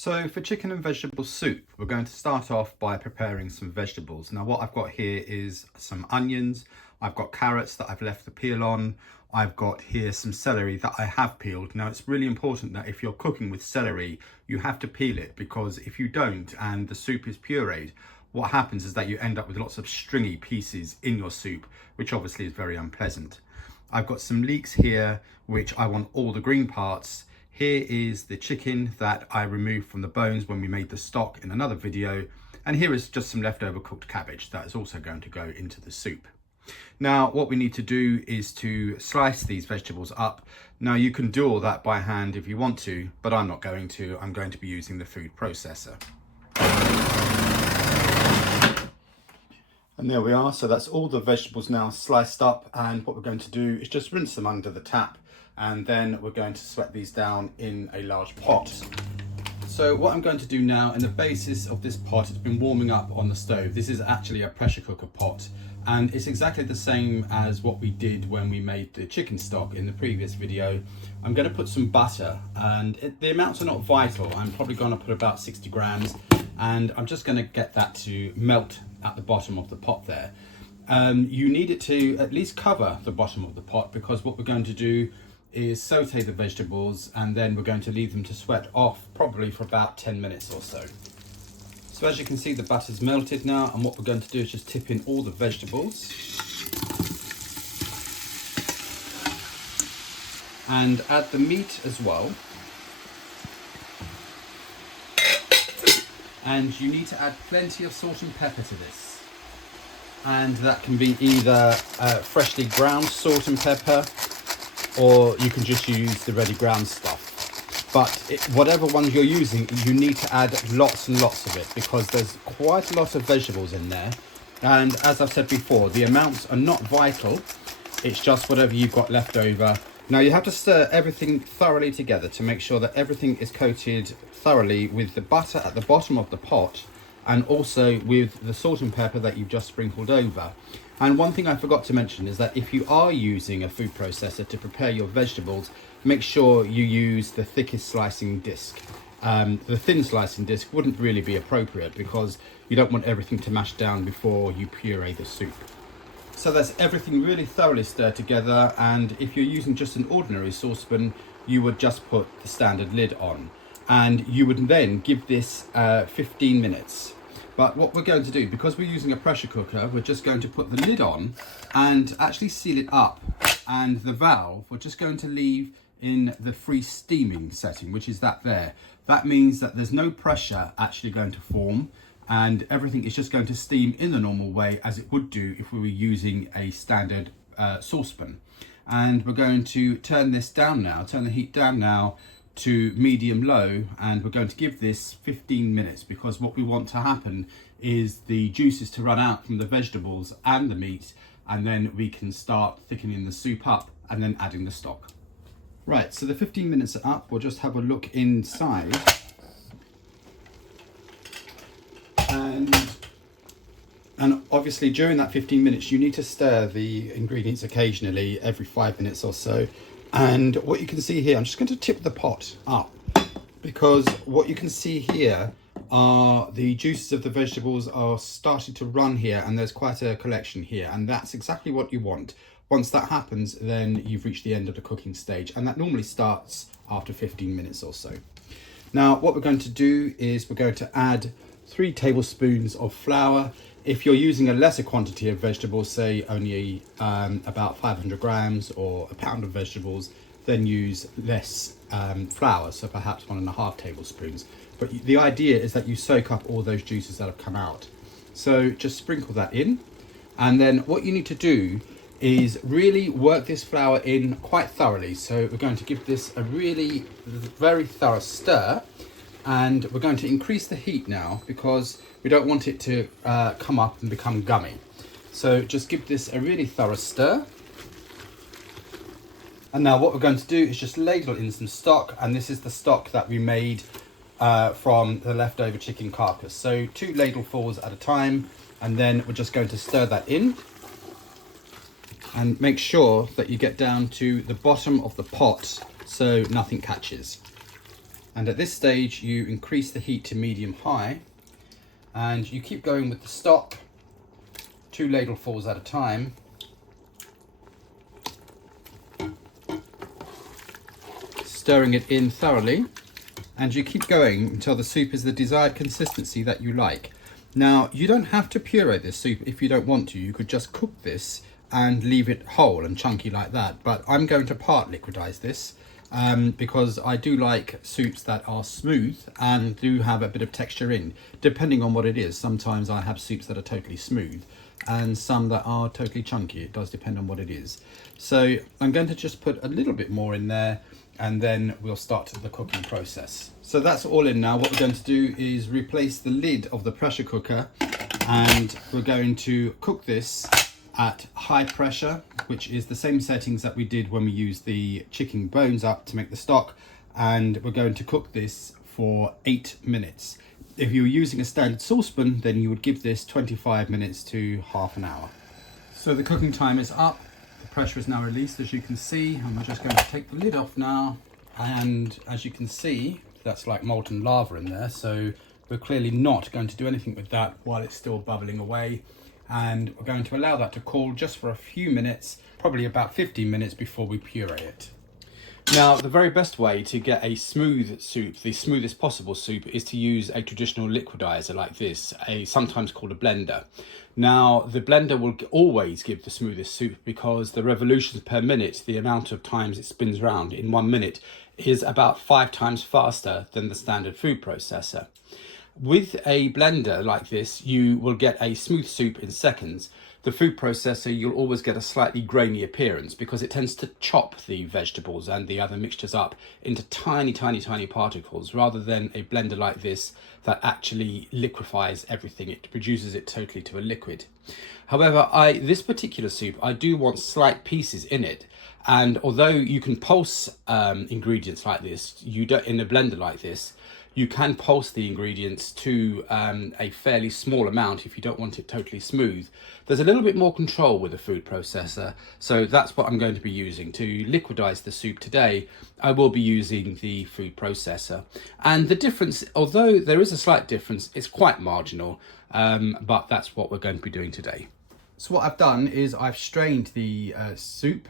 So for chicken and vegetable soup, we're going to start off by preparing some vegetables. Now what I've got here is some onions, I've got carrots that I've left the peel on, I've got here some celery that I have peeled. Now it's really important that if you're cooking with celery, you have to peel it, because if you don't and the soup is pureed, what happens is that you end up with lots of stringy pieces in your soup, which obviously is very unpleasant. I've got some leeks here, which I want all the green parts. Here is the chicken that I removed from the bones when we made the stock in another video. And here is just some leftover cooked cabbage that is also going to go into the soup. Now, what we need to do is to slice these vegetables up. Now, you can do all that by hand if you want to, but I'm not going to. I'm going to be using the food processor. And there we are. So that's all the vegetables now sliced up. And what we're going to do is just rinse them under the tap. And then we're going to sweat these down in a large pot. So what I'm going to do now, and the basis of this pot has been warming up on the stove. This is actually a pressure cooker pot, and it's exactly the same as what we did when we made the chicken stock in the previous video. I'm going to put some butter, and the amounts are not vital. I'm probably going to put about 60 grams, and I'm just going to get that to melt at the bottom of the pot there. You need it to at least cover the bottom of the pot, because what we're going to do is saute the vegetables, and then we're going to leave them to sweat off probably for about 10 minutes or so. So as you can see, the butter's melted now, and what we're going to do is just tip in all the vegetables and add the meat as well. And you need to add plenty of salt and pepper to this, and that can be either freshly ground salt and pepper, or you can just use the ready ground stuff. But whatever one you're using, you need to add lots and lots of it, because there's quite a lot of vegetables in there. And as I've said before, the amounts are not vital. It's just whatever you've got left over. Now you have to stir everything thoroughly together to make sure that everything is coated thoroughly with the butter at the bottom of the pot, and also with the salt and pepper that you've just sprinkled over. And one thing I forgot to mention is that if you are using a food processor to prepare your vegetables, make sure you use the thickest slicing disc. The thin slicing disc wouldn't really be appropriate, because you don't want everything to mash down before you puree the soup. So that's everything really thoroughly stirred together, and if you're using just an ordinary saucepan, you would just put the standard lid on, and you would then give this 15 minutes. But what we're going to do, because we're using a pressure cooker, we're just going to put the lid on and actually seal it up. And the valve, we're just going to leave in the free steaming setting, which is that there. That means that there's no pressure actually going to form, and everything is just going to steam in the normal way as it would do if we were using a standard saucepan. And we're going to turn this down now, turn the heat down now to medium low, and we're going to give this 15 minutes, because what we want to happen is the juices to run out from the vegetables and the meat, and then we can start thickening the soup up and then adding the stock. Right, so the 15 minutes are up. We'll just have a look inside. And obviously during that 15 minutes, you need to stir the ingredients occasionally, every 5 minutes or so. And what you can see here, I'm just going to tip the pot up, because what you can see here are the juices of the vegetables are starting to run here, and there's quite a collection here, and that's exactly what you want. Once that happens, then you've reached the end of the cooking stage, and that normally starts after 15 minutes or so. Now, what we're going to do is we're going to add 3 tablespoons of flour. If you're using a lesser quantity of vegetables, say only about 500 grams or a pound of vegetables, then use less flour, so perhaps 1.5 tablespoons. But the idea is that you soak up all those juices that have come out. So just sprinkle that in, and then what you need to do is really work this flour in quite thoroughly. So we're going to give this a really very thorough stir, and we're going to increase the heat now, because we don't want it to come up and become gummy. So just give this a really thorough stir. And now what we're going to do is just ladle in some stock, and this is the stock that we made from the leftover chicken carcass. So 2 ladlefuls at a time, and then we're just going to stir that in. And make sure that you get down to the bottom of the pot so nothing catches. And at this stage, you increase the heat to medium-high, and you keep going with the stock, 2 ladlefuls at a time. Stirring it in thoroughly, and you keep going until the soup is the desired consistency that you like. Now, you don't have to puree this soup if you don't want to. You could just cook this and leave it whole and chunky like that, but I'm going to part liquidize this because I do like soups that are smooth and do have a bit of texture in, depending on what it is. Sometimes I have soups that are totally smooth and some that are totally chunky. It does depend on what it is. So I'm going to just put a little bit more in there, and then we'll start the cooking process. So that's all in now. What we're going to do is replace the lid of the pressure cooker, and we're going to cook this at high pressure, which is the same settings that we did when we used the chicken bones up to make the stock. And we're going to cook this for 8 minutes. If you were using a standard saucepan, then you would give this 25 minutes to half an hour. So the cooking time is up. The pressure is now released, as you can see, and we're just going to take the lid off now. And as you can see, that's like molten lava in there. So we're clearly not going to do anything with that while it's still bubbling away. And we're going to allow that to cool just for a few minutes, probably about 15 minutes before we puree it. Now, the very best way to get a smooth soup, the smoothest possible soup, is to use a traditional liquidizer like this, sometimes called a blender. Now, the blender will always give the smoothest soup because the revolutions per minute, the amount of times it spins around in 1 minute, is about 5 times faster than the standard food processor. With a blender like this, you will get a smooth soup in seconds. The food processor, you'll always get a slightly grainy appearance because it tends to chop the vegetables and the other mixtures up into tiny, tiny, tiny particles, rather than a blender like this that actually liquefies everything. It reduces it totally to a liquid. However, this particular soup, I do want slight pieces in it. And although you can pulse ingredients like this, you don't in a blender like this, you can pulse the ingredients to a fairly small amount if you don't want it totally smooth. There's a little bit more control with a food processor, so that's what I'm going to be using. To liquidize the soup today, I will be using the food processor. And the difference, although there is a slight difference, it's quite marginal, but that's what we're going to be doing today. So what I've done is I've strained the soup.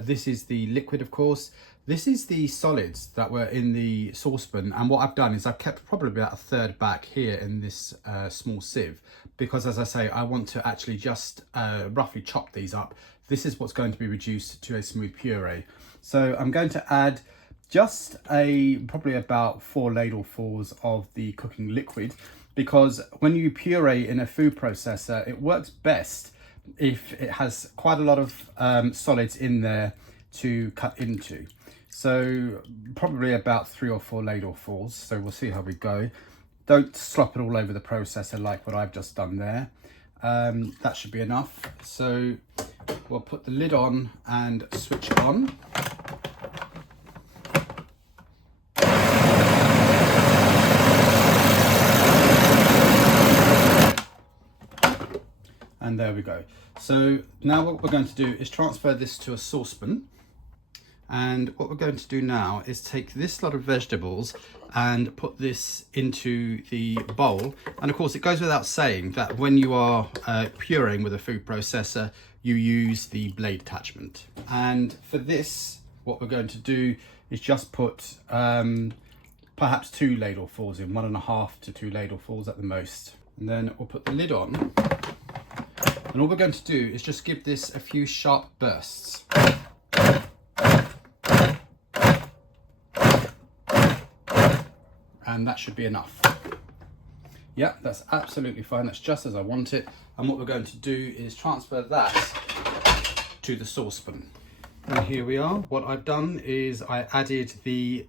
This is the liquid, of course. This is the solids that were in the saucepan, and what I've done is I've kept probably about a third back here in this small sieve, because as I say, I want to actually just roughly chop these up. This is what's going to be reduced to a smooth puree. So I'm going to add just probably about 4 ladlefuls of the cooking liquid, because when you puree in a food processor, it works best if it has quite a lot of solids in there to cut into. So probably about 3 or 4 ladlefuls. So we'll see how we go. Don't slop it all over the processor like what I've just done there. That should be enough. So we'll put the lid on and switch it on. And there we go. So now what we're going to do is transfer this to a saucepan. And what we're going to do now is take this lot of vegetables and put this into the bowl. And of course, it goes without saying that when you are pureeing with a food processor, you use the blade attachment. And for this, what we're going to do is just put perhaps 2 ladlefuls in, 1.5 to 2 ladlefuls at the most. And then we'll put the lid on. And all we're going to do is just give this a few sharp bursts. And that should be enough. Yeah, that's absolutely fine. That's just as I want it. And what we're going to do is transfer that to the saucepan. And here we are. What I've done is I added the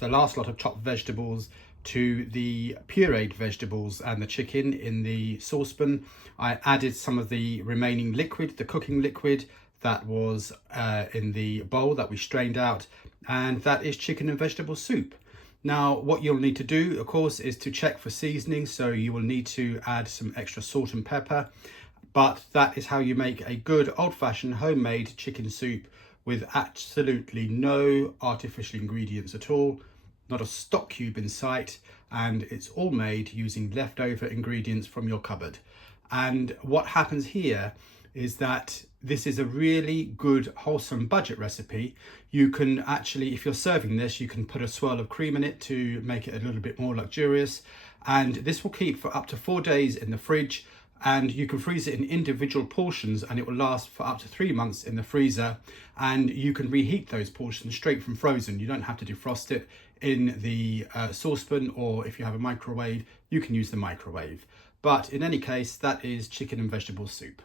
last lot of chopped vegetables to the pureed vegetables and the chicken in the saucepan. I added some of the remaining liquid, the cooking liquid that was in the bowl that we strained out, and that is chicken and vegetable soup. Now, what you'll need to do, of course, is to check for seasoning. So you will need to add some extra salt and pepper, but that is how you make a good old-fashioned homemade chicken soup with absolutely no artificial ingredients at all. not a stock cube in sight, and it's all made using leftover ingredients from your cupboard. And what happens here is that this is a really good wholesome budget recipe. You can actually, if you're serving this, you can put a swirl of cream in it to make it a little bit more luxurious, and this will keep for up to 4 days in the fridge, and you can freeze it in individual portions and it will last for up to 3 months in the freezer, and you can reheat those portions straight from frozen. You don't have to defrost it in the saucepan, or if you have a microwave you can use the microwave. But in any case, that is chicken and vegetable soup.